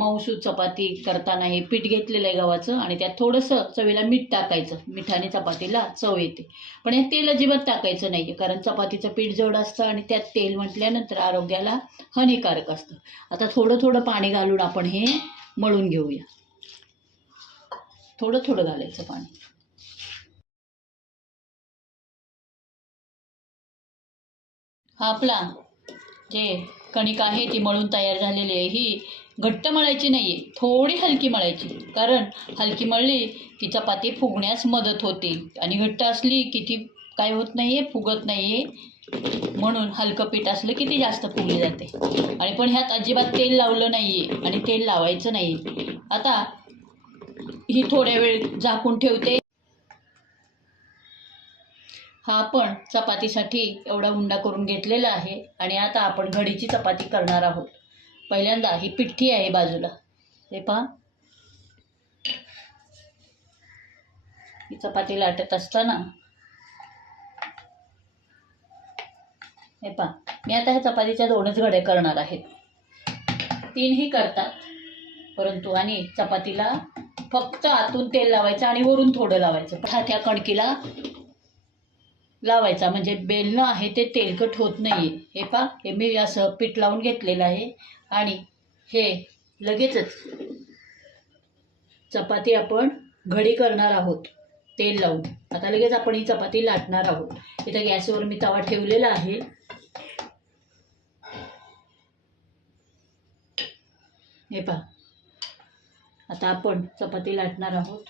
मऊसूद चपाती करताना हे पीठ घेतलेलं आहे गव्हाचं आणि त्यात थोडंसं चवीला मीठ टाकायचं. मिठाने चपातीला चव येते. पण हे तेल अजिबात टाकायचं नाही कारण चपातीचं पीठ जड असतं आणि त्यात तेल म्हटल्यानंतर आरोग्याला हानिकारक असतं. आता थोडं थोडं पाणी घालून आपण हे मळून घेऊया. थोडं थोडं घालायचं पाणी. हा आपला जे कणिक आहे ती मळून तयार झालेली आहे. ही घट्ट मळायची नाही आहे थोडी हलकी मळायची. कारण हलकी मळली की चपाती फुगण्यास मदत होते. आणि घट्ट असली की ती काय होत नाही आहे फुगत नाही आहे म्हणून हलकं पीठ असलं की ती जास्त फुगली जाते. आणि पण ह्यात अजिबात तेल लावलं नाही आहे आणि तेल लावायचं नाही आता ही थोड्या वेळ झाकून ठेवते. हा आपण चपातीसाठी एवढा उंडा करून घेतलेला आहे आणि आता आपण घडीची चपाती करणार आहोत. पहिल्यांदा ही पिठ्ठी आहे बाजूला. हे पहा. ही चपाती लाटत असताना. हे पहा. मी आता ह्या चपातीच्या दोनच घडे करणार आहेत तीनही करतात. परंतु आणि चपातीला फक्त आतून तेल लावायचं आणि वरून थोडं लावायचं. हा त्या कणकीला लावायचा. म्हणजे बेलणं आहे ते तेलकट होत नाही हे पा हे मी असं पीठ लावून घेतलेलं आहे. आणि हे लगेचच चपाती आपण घडी करणार आहोत. तेल लावून. आता लगेच आपण ही चपाती लाटणार आहोत. इथं गॅसवर मी तवा ठेवलेला आहे. हे पहा. आता आपण चपाती लाटणार आहोत.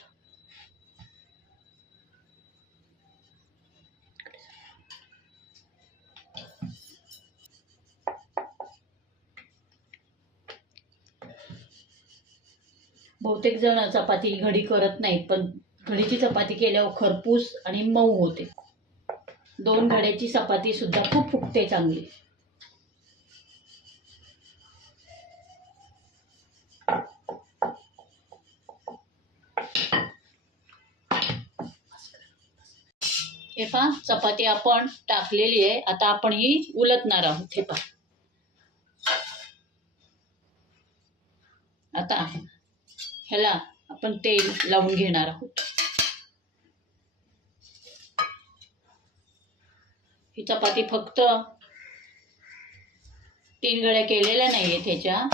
बहुतेक जण चपाती घडी करत नाहीत पण घडीची चपाती केल्यावर खरपूस आणि मऊ होते. दोन घड्याची चपाती सुद्धा खूप फुगते चांगली. हे पहा चपाती आपण टाकलेली आहे. आता आपण ही उलटणार आहोत हे पहा. आता ह्याला आपण तेल लावून घेणार आहोत. ही चपाती फक्त तीन गळ्या केलेल्या नाही आहेत ह्याच्या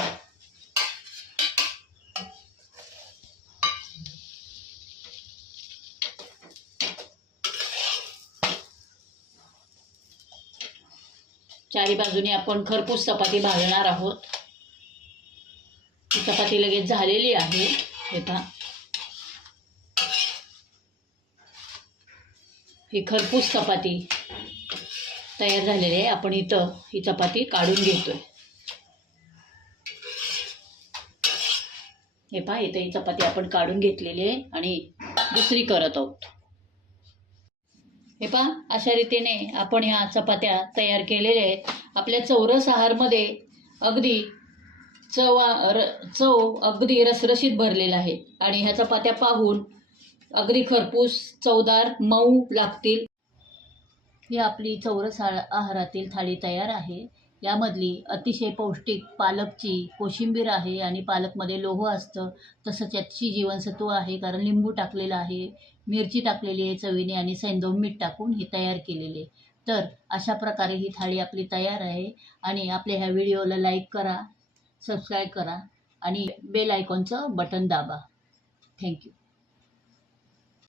चारी बाजूने आपण खरपूस चपाती भाजणार आहोत. ही चपाती लगेच झालेली आहे. हे पहा ही खरपूस चपाती तयार झालेली आहे. आपण इथं ही चपाती काढून घेतोय. हे पहा इथं ही चपाती आपण काढून घेतलेली आहे आणि दुसरी करत आहोत. हे पहा अशा रीतीने आपण ह्या चपात्या तयार केलेल्या आहेत. आपल्या चौरस आहारमध्ये अगदी चव र चव अगदी रसरशीत भरलेला आहे. आणि ह्या चपात्या पाहून अगदी खरपूस चवदार मऊ लागतील. ही आपली चौरस आहारातील थाळी तयार आहे. यामधली अतिशय पौष्टिक पालकची कोशिंबीर आहे आणि पालकमध्ये लोह असतं. तसंच याची जीवनसत्व आहे कारण लिंबू टाकलेलं आहे. मिरची टाकलेली आहे चवीने आणि सैंदव मीठ टाकून ही तयार केलेली आहे. तर अशा प्रकारे ही थाळी आपली तयार आहे. आणि आपल्या ह्या व्हिडिओला लाईक करा. सबस्क्राईब करा आणि बेल आयकॉनचं बटन दाबा. Thank you